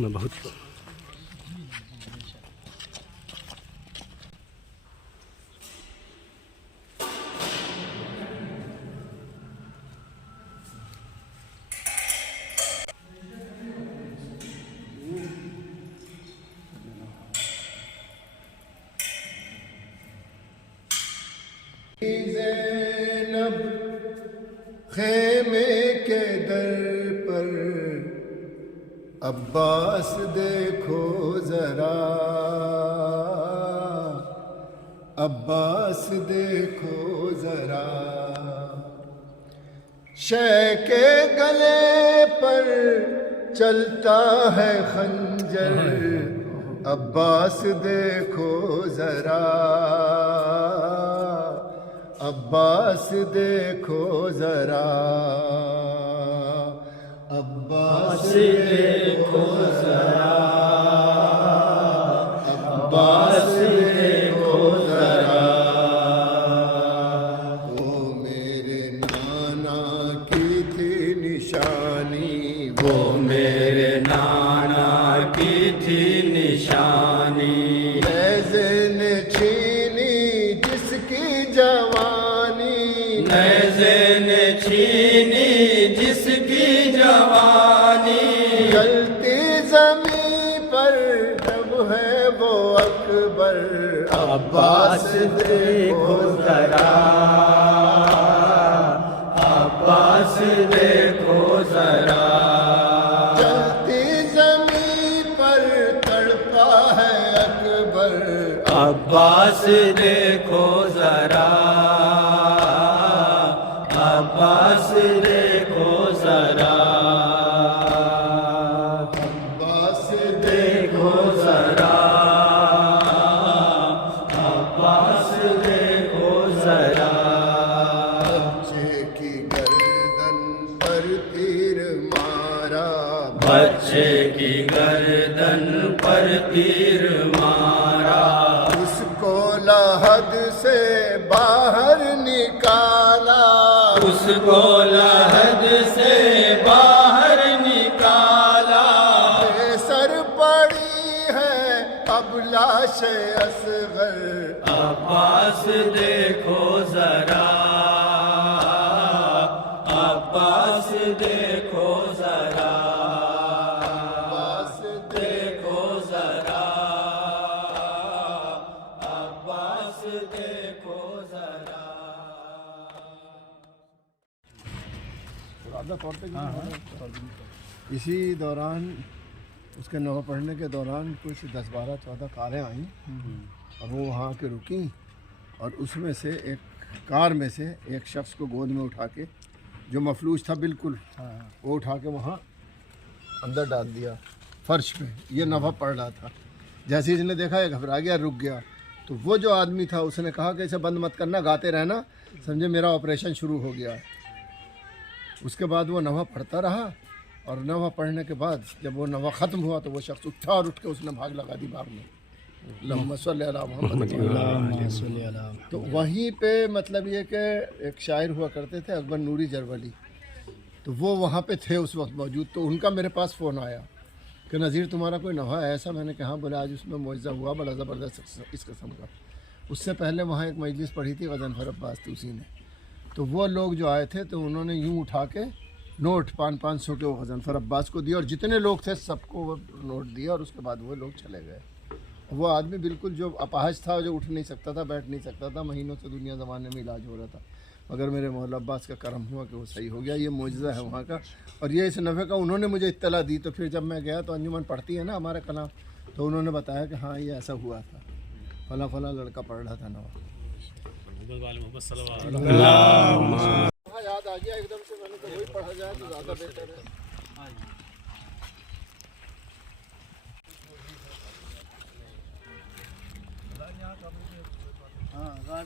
میں بہت زینب خیمے کے در پر عباس دیکھو ذرا، عباس دیکھو ذرا، شے کے گلے پر چلتا ہے خنجر، عباس دیکھو ذرا، عباس دیکھو ذرا، عباس دیکھو ذرا، عباس دیکھو ذرا، وہ میرے نانا کی تھی نشانی، وہ میرے نانا کی تھی نشانی، نیزے نے چھینی جس کی جوانی، نیزے نے چھینی جس کی جوانی، جلتی زمین پر جب ہے وہ اکبر، عباس دیکھو ذرا، عباس دیکھو ذرا، جلتی زمین پر تڑپا ہے اکبر، عباس دیکھو ذرا، عباس دیکھو ذرا، عباس دیکھو ذرا، عباس دیکھو ذرا، بچے کی گردن پر تیر مارا، بچے کی گردن پر تیر مارا، اس کو لحد سے باہر نکالا، اس کو لحد سے باہر نکالا، بے سر پڑی ہے اب لاش اصغر، عباس دیکھو ذرا، عباس دیکھو ذرا، عباس دیکھو ذرا، عباس دیکھو ذرا۔ اسی دوران اس کے نوحہ پڑھنے کے دوران کچھ 10-12-14 کاریں آئیں اور وہ وہاں کے رکیں، اور اس میں سے ایک کار میں سے ایک شخص کو گود میں اٹھا کے، جو مفلوج تھا بالکل، وہ اٹھا کے وہاں اندر ڈال دیا فرش پہ، یہ نوحہ پڑھ رہا تھا۔ جیسے اس نے دیکھا یہ گھبرا گیا، رک گیا، تو وہ جو آدمی تھا اس نے کہا کہ اسے بند مت کرنا، گاتے رہنا، سمجھے میرا آپریشن شروع ہو گیا ہے۔ اس کے بعد وہ نوحہ پڑھتا رہا، اور نوحہ پڑھنے کے بعد جب وہ نوحہ ختم ہوا تو وہ شخص اٹھا اور اٹھ کے اس نے بھاگ لگا دی باغ میں، اللہم صلی علی محمد۔ تو وہیں پہ مطلب یہ کہ ایک شاعر ہوا کرتے تھے اکبر نوری جرولی، تو وہ وہاں پہ تھے اس وقت موجود، تو ان کا میرے پاس فون آیا کہ نذیر تمہارا کوئی نوحہ ہے ایسا؟ میں نے کہا، بولے آج اس میں معجزہ ہوا بڑا زبردست اس قسم کا۔ اس سے پہلے وہاں ایک مجلس پڑھی تھی غضنفر عباس تھی اسی نے، تو وہ لوگ جو آئے تھے تو انہوں نے یوں اٹھا کے نوٹ 500 کے وہ غضنفر عباس کو دیے، اور جتنے لوگ تھے سب کو وہ نوٹ دیا، اور اس کے بعد وہ لوگ چلے گئے۔ وہ آدمی بالکل جو اپاہج تھا، جو اٹھ نہیں سکتا تھا، بیٹھ نہیں سکتا تھا، مہینوں سے دنیا زمانے میں علاج ہو رہا تھا، مگر میرے مولا عباس کا کرم ہوا کہ وہ صحیح ہو گیا۔ یہ معجزہ ہے وہاں کا، اور یہ اس نوحے کا انہوں نے مجھے اطلاع دی، تو پھر جب میں گیا تو انجمن پڑھتی ہے نا ہمارا کلام، تو انہوں نے بتایا کہ ہاں یہ ایسا ہوا تھا، فلاں فلاں لڑکا پڑھ رہا تھا نوحہ۔ یاد آ گیا ایک دم سے، میں نے کہا وہی پڑھا جائے تو زیادہ بہتر ہے۔